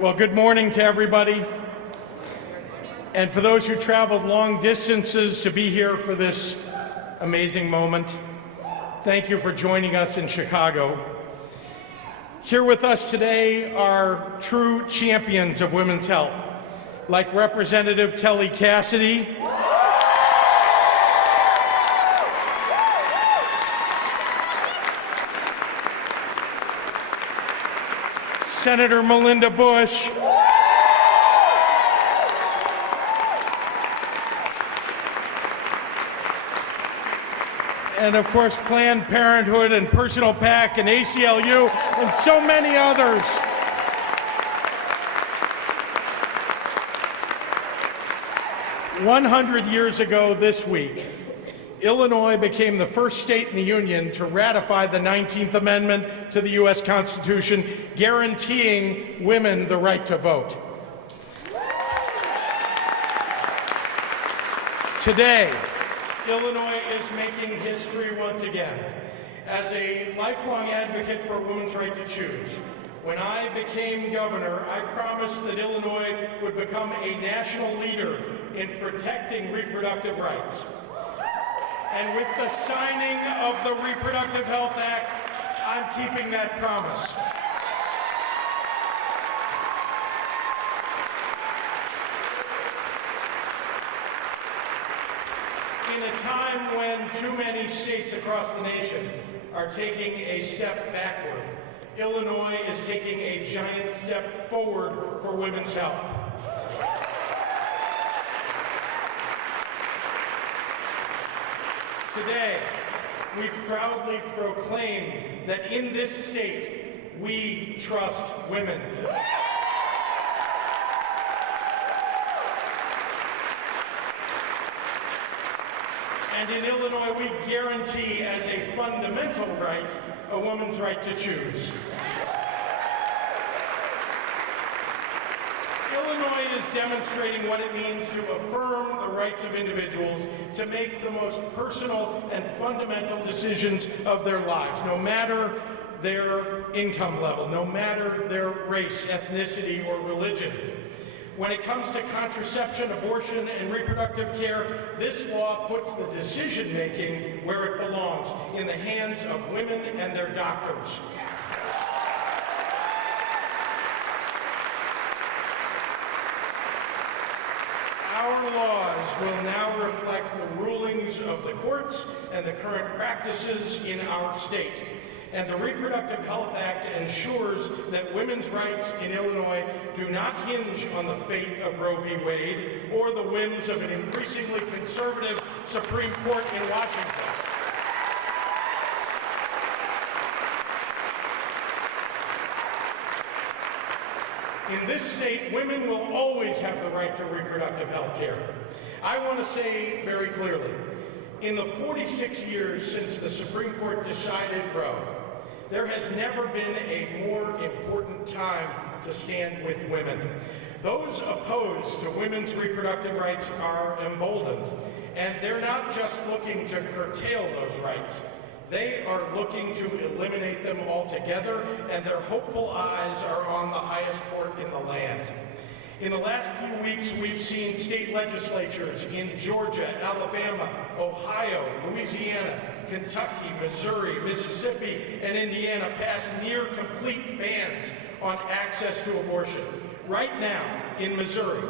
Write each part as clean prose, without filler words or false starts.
Well, good morning to everybody. And for those who traveled long distances to be here for this amazing moment, thank you for joining us in Chicago. Here with us today are true champions of women's health, like Representative Kelly Cassidy, Senator Melinda Bush, and of course Planned Parenthood and Personal PAC and ACLU and so many others. "100 years ago this week, Illinois became the first state in the Union to ratify the 19th Amendment to the U.S. Constitution, guaranteeing women the right to vote. Today, Illinois is making history once again. As a lifelong advocate for women's right to choose, when I became governor, I promised that Illinois would become a national leader in protecting reproductive rights. And with the signing of the Reproductive Health Act, I'm keeping that promise. In a time when too many states across the nation are taking a step backward, Illinois is taking a giant step forward for women's health. Today, we proudly proclaim that in this state, we trust women. And in Illinois, we guarantee as a fundamental right, a woman's right to choose. Illinois is demonstrating what it means to affirm the rights of individuals to make the most personal and fundamental decisions of their lives, no matter their income level, no matter their race, ethnicity, or religion. When it comes to contraception, abortion, and reproductive care, this law puts the decision-making where it belongs, in the hands of women and their doctors. Our laws will now reflect the rulings of the courts and the current practices in our state. And the Reproductive Health Act ensures that women's rights in Illinois do not hinge on the fate of Roe v. Wade or the whims of an increasingly conservative Supreme Court in Washington. In this state, women will always have the right to reproductive health care. I want to say very clearly, in the 46 years since the Supreme Court decided Roe, there has never been a more important time to stand with women. Those opposed to women's reproductive rights are emboldened, and they're not just looking to curtail those rights. They are looking to eliminate them altogether, and their hopeful eyes are on the highest court in the land. In the last few weeks, we've seen state legislatures in Georgia, Alabama, Ohio, Louisiana, Kentucky, Missouri, Mississippi, and Indiana pass near complete bans on access to abortion. Right now, in Missouri,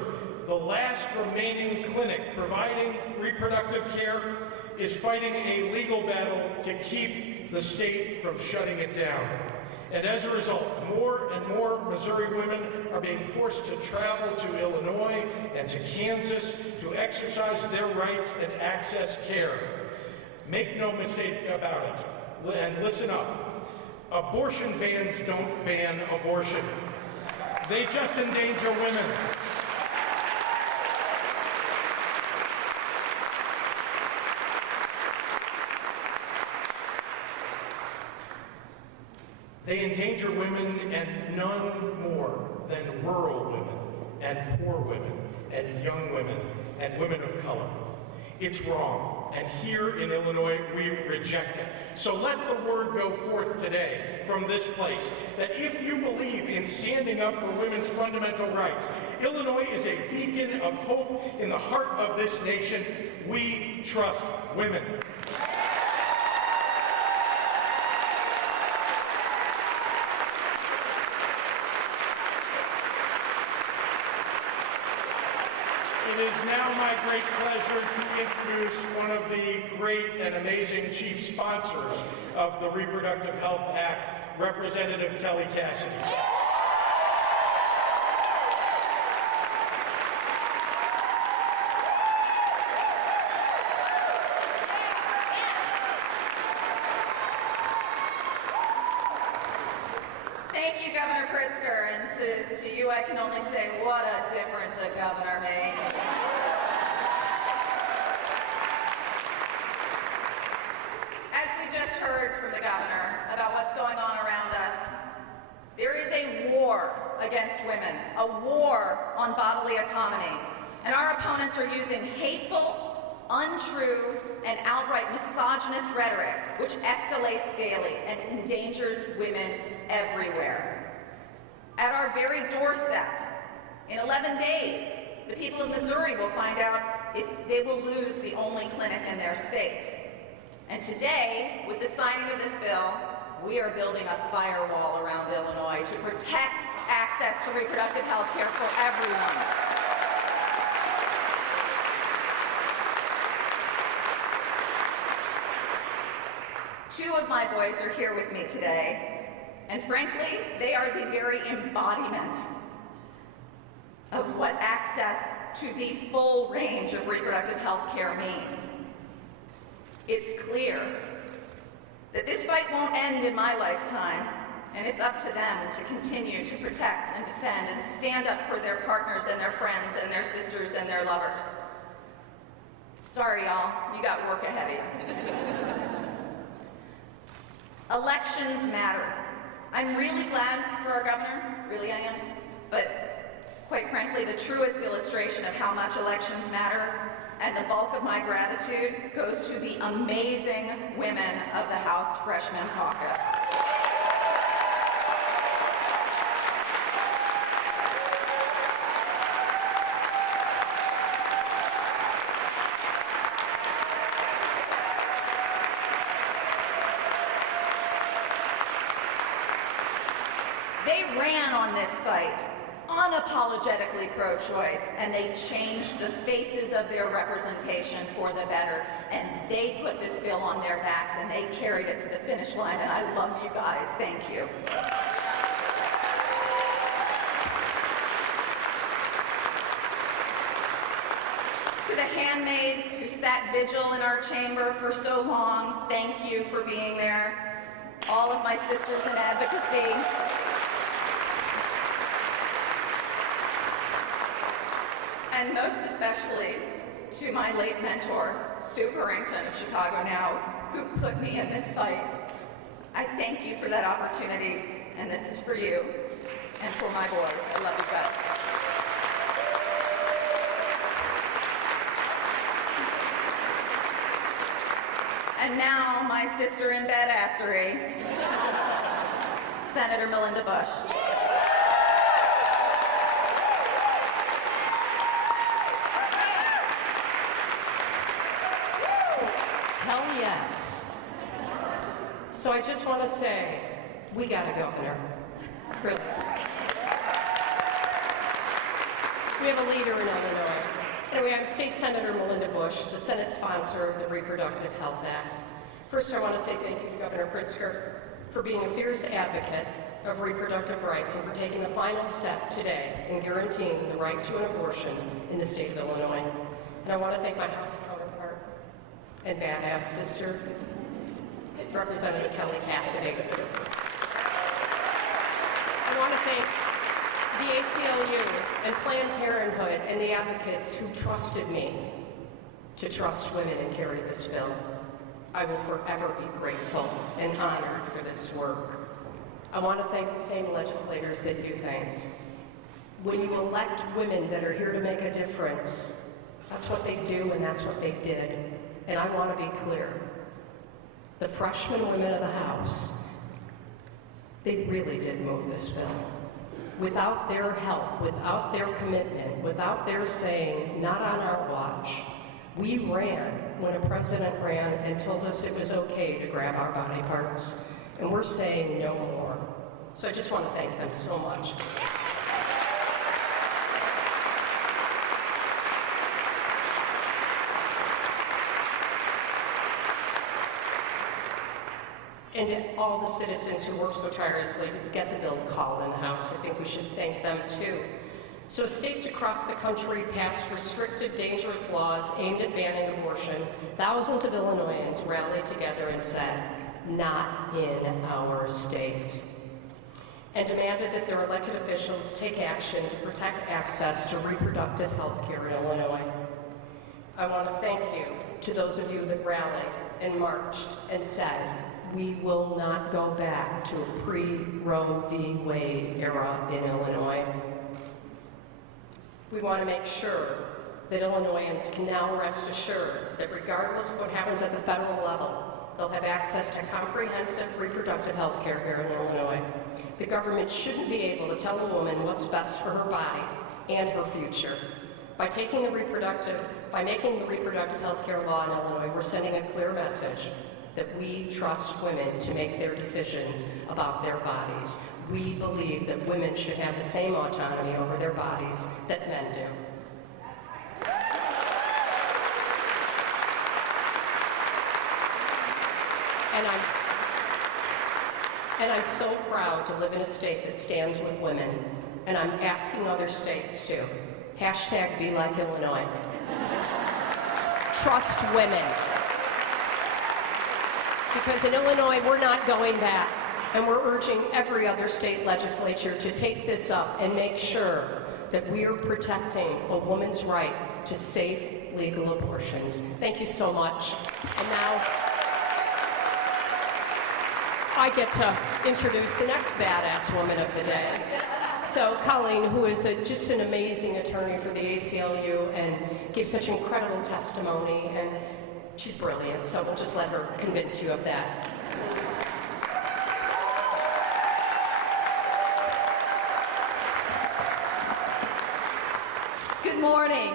the last remaining clinic providing reproductive care is fighting a legal battle to keep the state from shutting it down. And as a result, more and more Missouri women are being forced to travel to Illinois and to Kansas to exercise their rights and access care. Make no mistake about it, and listen up. Abortion bans don't ban abortion. They just endanger women. They endanger women, and none more than rural women and poor women and young women and women of color. It's wrong, and here in Illinois, we reject it. So let the word go forth today from this place that if you believe in standing up for women's fundamental rights, Illinois is a beacon of hope in the heart of this nation. We trust women. It is now my great pleasure to introduce one of the great and amazing chief sponsors of the Reproductive Health Act, Representative Kelly Cassidy. Thank you, Governor Pritzker, and to you I can only say what a difference a governor makes. As we just heard from the governor about what's going on around us, there is a war against women, a war on bodily autonomy, and our opponents are using hateful, untrue, and outright misogynist rhetoric, which escalates daily and endangers women everywhere. At our very doorstep, in 11 days, the people of Missouri will find out if they will lose the only clinic in their state. And today, with the signing of this bill, we are building a firewall around Illinois to protect access to reproductive health care for everyone. Two of my boys are here with me today, and frankly, they are the very embodiment of what access to the full range of reproductive health care means. It's clear that this fight won't end in my lifetime, and it's up to them to continue to protect and defend and stand up for their partners and their friends and their sisters and their lovers. Sorry, y'all, you got work ahead of you. Elections matter. I'm really glad for our governor, really I am, but quite frankly, the truest illustration of how much elections matter and the bulk of my gratitude goes to the amazing women of the House Freshman Caucus. They ran on this fight, unapologetically pro-choice, and they changed the faces of their representation for the better, and they put this bill on their backs and they carried it to the finish line, and I love you guys. Thank you. To the handmaids who sat vigil in our chamber for so long, thank you for being there. All of my sisters in advocacy. And most especially to my late mentor, Sue Harrington of Chicago Now, who put me in this fight. I thank you for that opportunity, and this is for you and for my boys. I love you guys. And now, my sister in badassery, Senator Melinda Bush. Hell yes. So I just want to say, we got a governor. Really. We have a leader in Illinois. Anyway, I'm State Senator Melinda Bush, the Senate sponsor of the Reproductive Health Act. First, I want to say thank you to Governor Pritzker for being a fierce advocate of reproductive rights and for taking the final step today in guaranteeing the right to an abortion in the state of Illinois. And I want to thank my House counterpart and badass sister, Representative Kelly Cassidy. I want to thank the ACLU and Planned Parenthood and the advocates who trusted me to trust women and carry this bill. I will forever be grateful and honored for this work. I want to thank the same legislators that you thanked. When you elect women that are here to make a difference, That's what they do, and that's what they did. And I want to be clear. The freshman women of the House, they really did move this bill. Without their help, without their commitment, without their saying, not on our watch, we ran when a president ran and told us it was okay to grab our body parts. And we're saying no more. So I just want to thank them so much. And to all the citizens who work so tirelessly to get the bill called in the House, I think we should thank them too. So as states across the country passed restrictive, dangerous laws aimed at banning abortion, thousands of Illinoisans rallied together and said, not in our state, and demanded that their elected officials take action to protect access to reproductive health care in Illinois. I want to thank you to those of you that rallied and marched and said, we will not go back to a pre-Roe v. Wade era in Illinois. We want to make sure that Illinoisans can now rest assured that regardless of what happens at the federal level, they'll have access to comprehensive reproductive health care here in Illinois. The government shouldn't be able to tell a woman what's best for her body and her future. By making the reproductive health care law in Illinois, we're sending a clear message that we trust women to make their decisions about their bodies. We believe that women should have the same autonomy over their bodies that men do. And I'm so proud to live in a state that stands with women, and I'm asking other states to. Hashtag be like Illinois. Trust women. Because in Illinois, we're not going back, and we're urging every other state legislature to take this up and make sure that we are protecting a woman's right to safe, legal abortions. Thank you so much. And now, I get to introduce the next badass woman of the day. So Colleen, who is just an amazing attorney for the ACLU and gave such incredible testimony, and she's brilliant, so we'll just let her convince you of that. Good morning.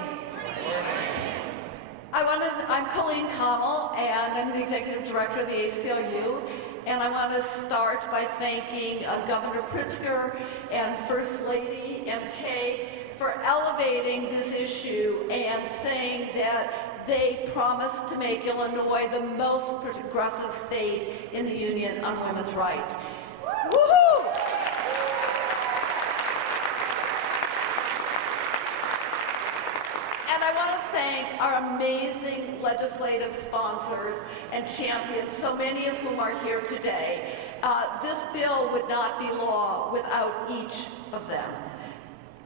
I'm Colleen Connell, and I'm the Executive Director of the ACLU, and I want to start by thanking Governor Pritzker and First Lady MK for elevating this issue and saying that they promised to make Illinois the most progressive state in the Union on women's rights. Woohoo! And I want to thank our amazing legislative sponsors and champions, so many of whom are here today. This bill would not be law without each of them.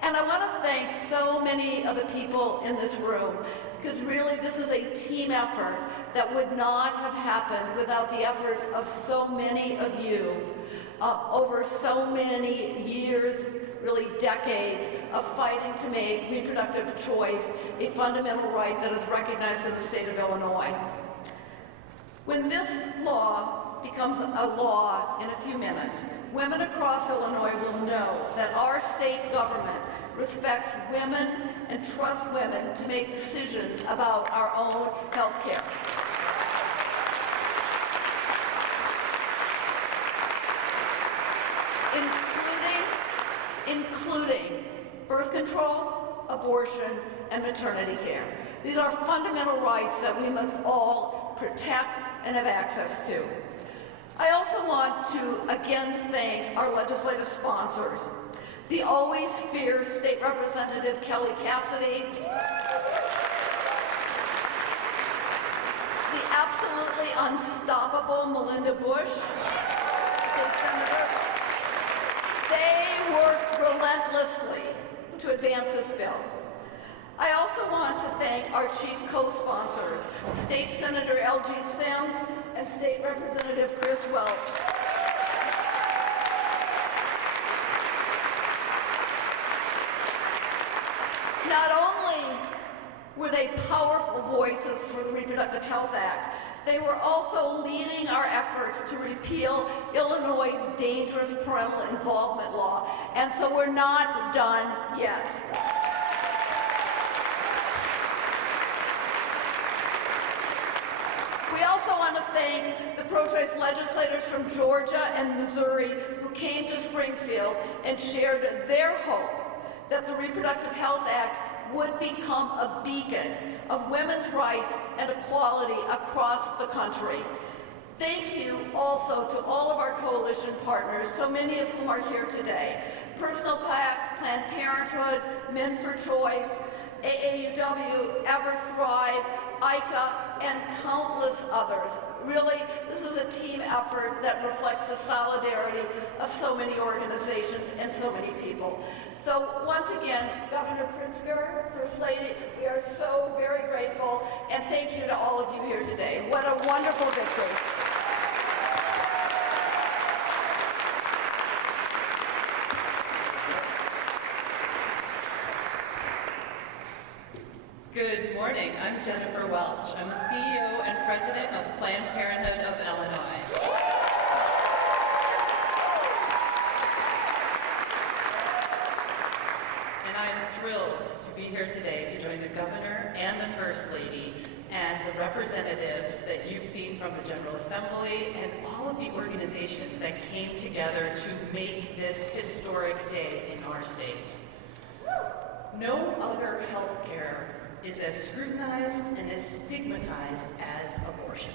And I want to thank so many of the people in this room, because really this is a team effort that would not have happened without the efforts of so many of you over so many years, really decades, of fighting to make reproductive choice a fundamental right that is recognized in the state of Illinois. When this law becomes a law in a few minutes, women across Illinois will know that our state government respects women and trusts women to make decisions about our own health care. Including birth control, abortion, and maternity care. These are fundamental rights that we must all protect and have access to. I also want to again thank our legislative sponsors, the always fierce State Representative Kelly Cassidy, the absolutely unstoppable Melinda Bush, State Senator. They worked relentlessly to advance this bill. I also want to thank our chief co-sponsors, State Senator L.G. Sims and State Representative Chris Welch. Not only were they they powerful voices for the Reproductive Health Act. They were also leading our efforts to repeal Illinois' dangerous parental involvement law. And so we're not done yet. We also want to thank the pro-choice legislators from Georgia and Missouri who came to Springfield and shared their hope that the Reproductive Health Act would become a beacon of women's rights and equality across the country. Thank you also to all of our coalition partners, so many of whom are here today. Personal PAC, Planned Parenthood, Men for Choice, AAUW, Ever Thrive, ICA, and countless others. Really, this is a team effort that reflects the solidarity of so many organizations and so many people. So once again, Governor Pritzker, First Lady, we are so very grateful, and thank you to all of you here today. What a wonderful victory. Good morning. I'm Jennifer Welch. I'm the CEO and President of Planned Parenthood of Illinois. And I'm thrilled to be here today to join the Governor and the First Lady and the representatives that you've seen from the General Assembly and all of the organizations that came together to make this historic day in our state. No other health care is as scrutinized and as stigmatized as abortion.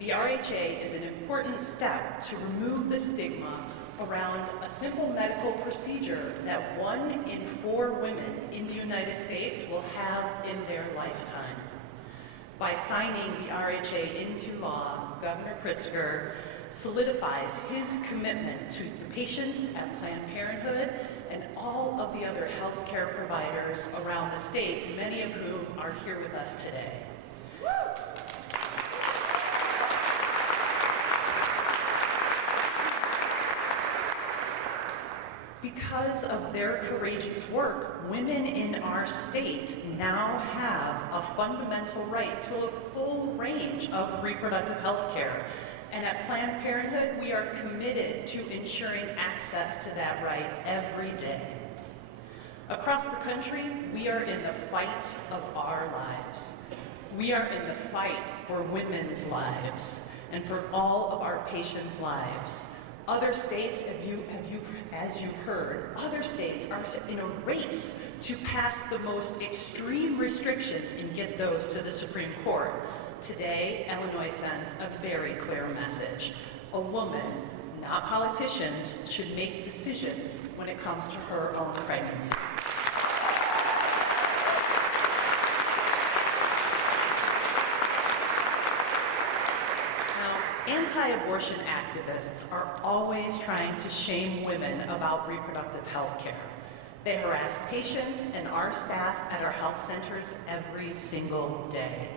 The RHA is an important step to remove the stigma around a simple medical procedure that 1 in 4 women in the United States will have in their lifetime. By signing the RHA into law, Governor Pritzker solidifies his commitment to the patients at Planned Parenthood and all of the other healthcare providers around the state, many of whom are here with us today. Because of their courageous work, women in our state now have a fundamental right to a full range of reproductive health care. And at Planned Parenthood, we are committed to ensuring access to that right every day. Across the country, we are in the fight of our lives. We are in the fight for women's lives and for all of our patients' lives. Other states, as you've heard, other states are in a race to pass the most extreme restrictions and get those to the Supreme Court. Today, Illinois sends a very clear message. A woman, not politicians, should make decisions when it comes to her own pregnancy. Anti-abortion activists are always trying to shame women about reproductive health care. They harass patients and our staff at our health centers every single day.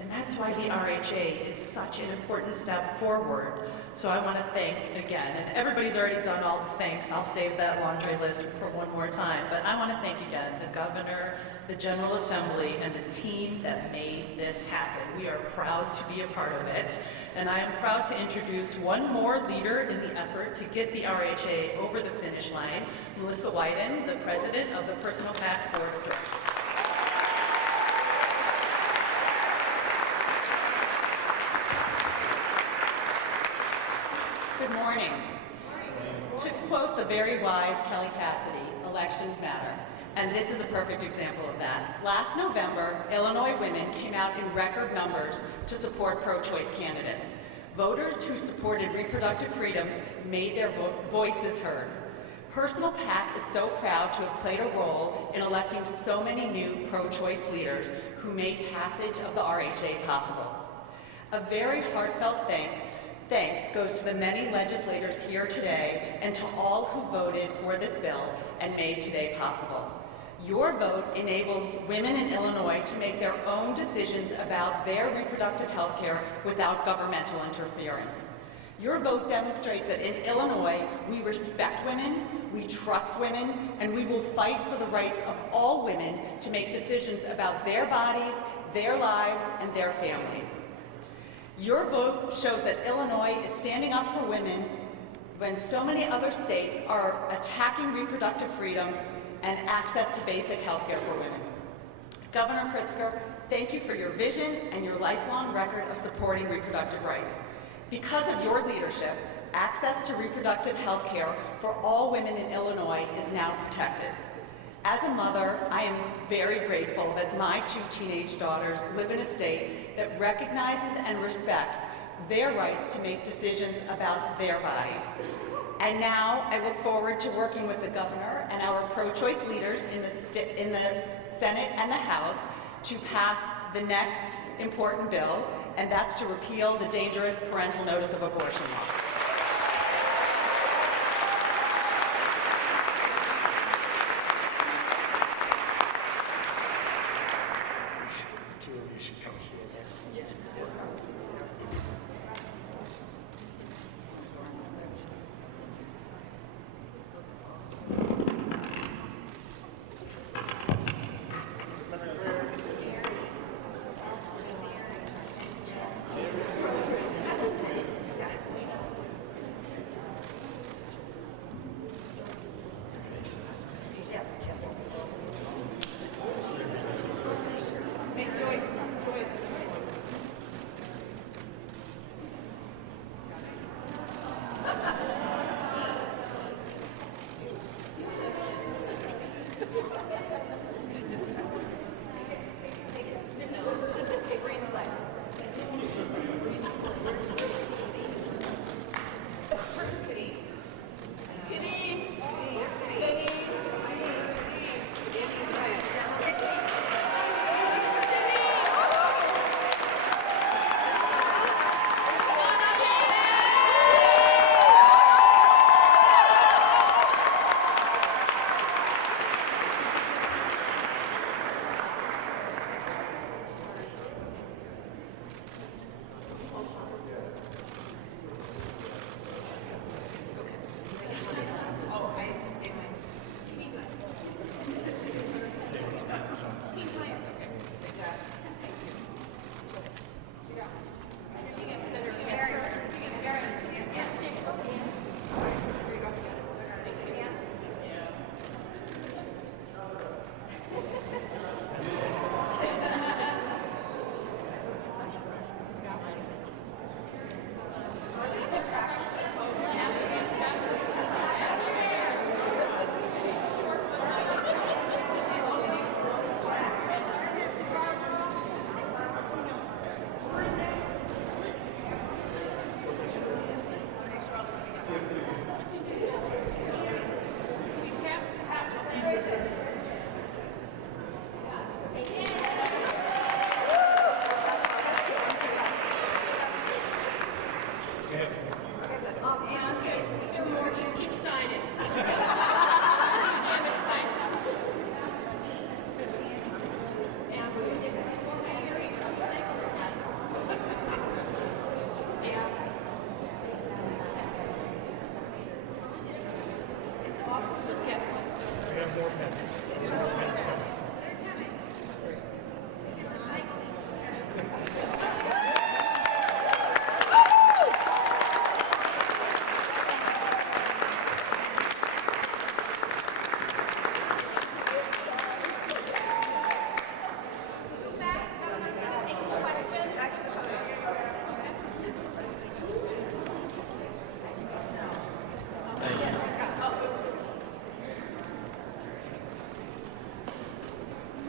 And that's why the RHA is such an important step forward. So I want to thank again, and everybody's already done all the thanks. I'll save that laundry list for one more time. But I want to thank again the Governor, the General Assembly, and the team that made this happen. We are proud to be a part of it. And I am proud to introduce one more leader in the effort to get the RHA over the finish line, Melissa Wyden, the President of the Personal PAC Board of Directors. Good morning. To quote the very wise Kelly Cassidy, elections matter. And this is a perfect example of that. Last November, Illinois women came out in record numbers to support pro-choice candidates. Voters who supported reproductive freedoms made their voices heard. Personal PAC is so proud to have played a role in electing so many new pro-choice leaders who made passage of the RHA possible. A very heartfelt thanks goes to the many legislators here today and to all who voted for this bill and made today possible. Your vote enables women in Illinois to make their own decisions about their reproductive health care without governmental interference. Your vote demonstrates that in Illinois, we respect women, we trust women, and we will fight for the rights of all women to make decisions about their bodies, their lives, and their families. Your vote shows that Illinois is standing up for women when so many other states are attacking reproductive freedoms and access to basic health care for women. Governor Pritzker, thank you for your vision and your lifelong record of supporting reproductive rights. Because of your leadership, access to reproductive health care for all women in Illinois is now protected. As a mother, I am very grateful that my 2 teenage daughters live in a state that recognizes and respects their rights to make decisions about their bodies. And now I look forward to working with the governor and our pro-choice leaders in the Senate and the House to pass the next important bill, and that's to repeal the dangerous parental notice of abortion law. Two of you should come forward.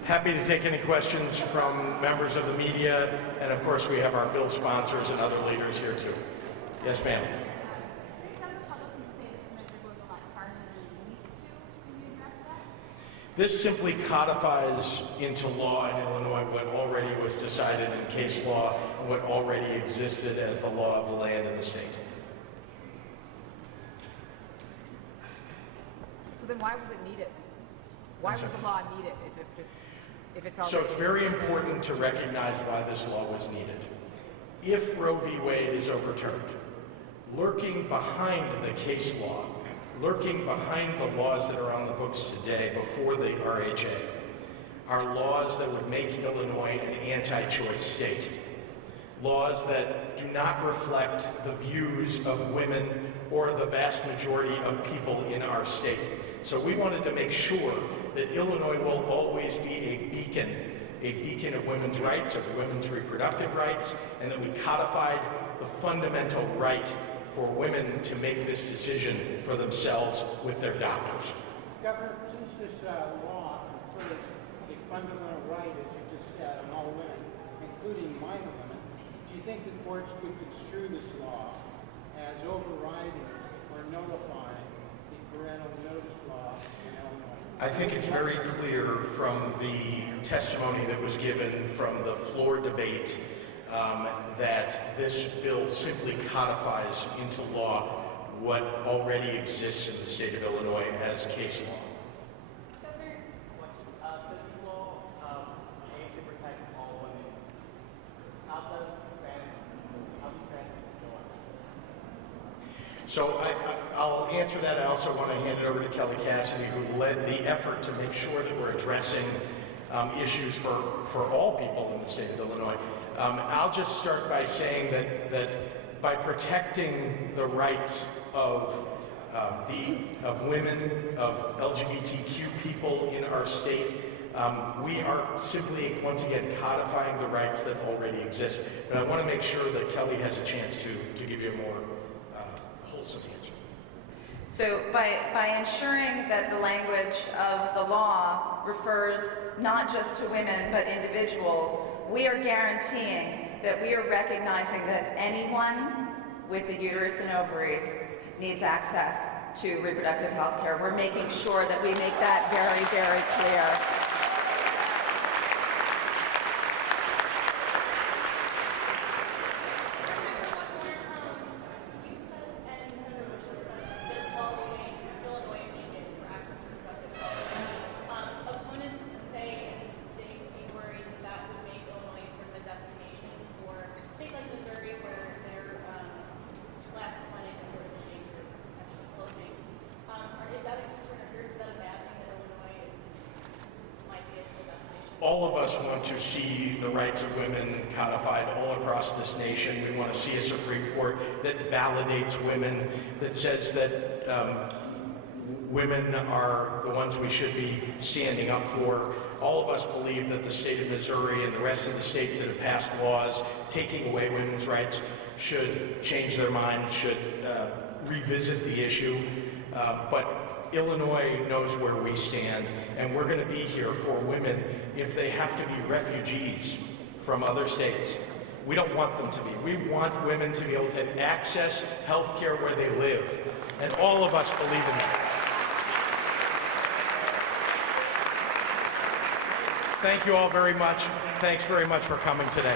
Happy to take any questions from members of the media, and of course we have our bill sponsors and other leaders here too. Yes, ma'am. This simply codifies into law in Illinois what already was decided in case law and what already existed as the law of the land in the state. So then why was it needed? Why was the law needed if it's already... So it's very important to recognize why this law was needed. If Roe v. Wade is overturned, lurking behind the case law, lurking behind the laws that are on the books today before the RHA, are laws that would make Illinois an anti-choice state. Laws that do not reflect the views of women or the vast majority of people in our state. So we wanted to make sure that Illinois will always be a beacon of women's rights, of women's reproductive rights, and that we codified the fundamental right for women to make this decision for themselves with their doctors. Governor, since this law confers a fundamental right, as you just said, on all women, including minor women, do you think the courts would construe this law as overriding or nullifying the parental notice law in Illinois? I think it's very clear from the testimony that was given from the floor debate that this bill simply codifies into law what already exists in the state of Illinois as case law. Governor, since this law aims to protect all women, how does trans people? So I'll answer that. I also want to hand it over to Kelly Cassidy, who led the effort to make sure that we're addressing issues for all people in the state of Illinois. I'll just start by saying that by protecting the rights of women, of LGBTQ people in our state, we are simply, once again, codifying the rights that already exist. But I want to make sure that Kelly has a chance to give you a more wholesome answer. So by ensuring that the language of the law refers not just to women but individuals, we are guaranteeing that we are recognizing that anyone with a uterus and ovaries needs access to reproductive health care. We're making sure that we make that very, very clear. All of us want to see the rights of women codified all across this nation. We want to see a Supreme Court that validates women, that says that women are the ones we should be standing up for. All of us believe that the state of Missouri and the rest of the states that have passed laws taking away women's rights should change their minds, should revisit the issue. But Illinois knows where we stand, and we're going to be here for women if they have to be refugees from other states. We don't want them to be. We want women to be able to access health care where they live, and all of us believe in that. Thank you all very much. Thanks very much for coming today.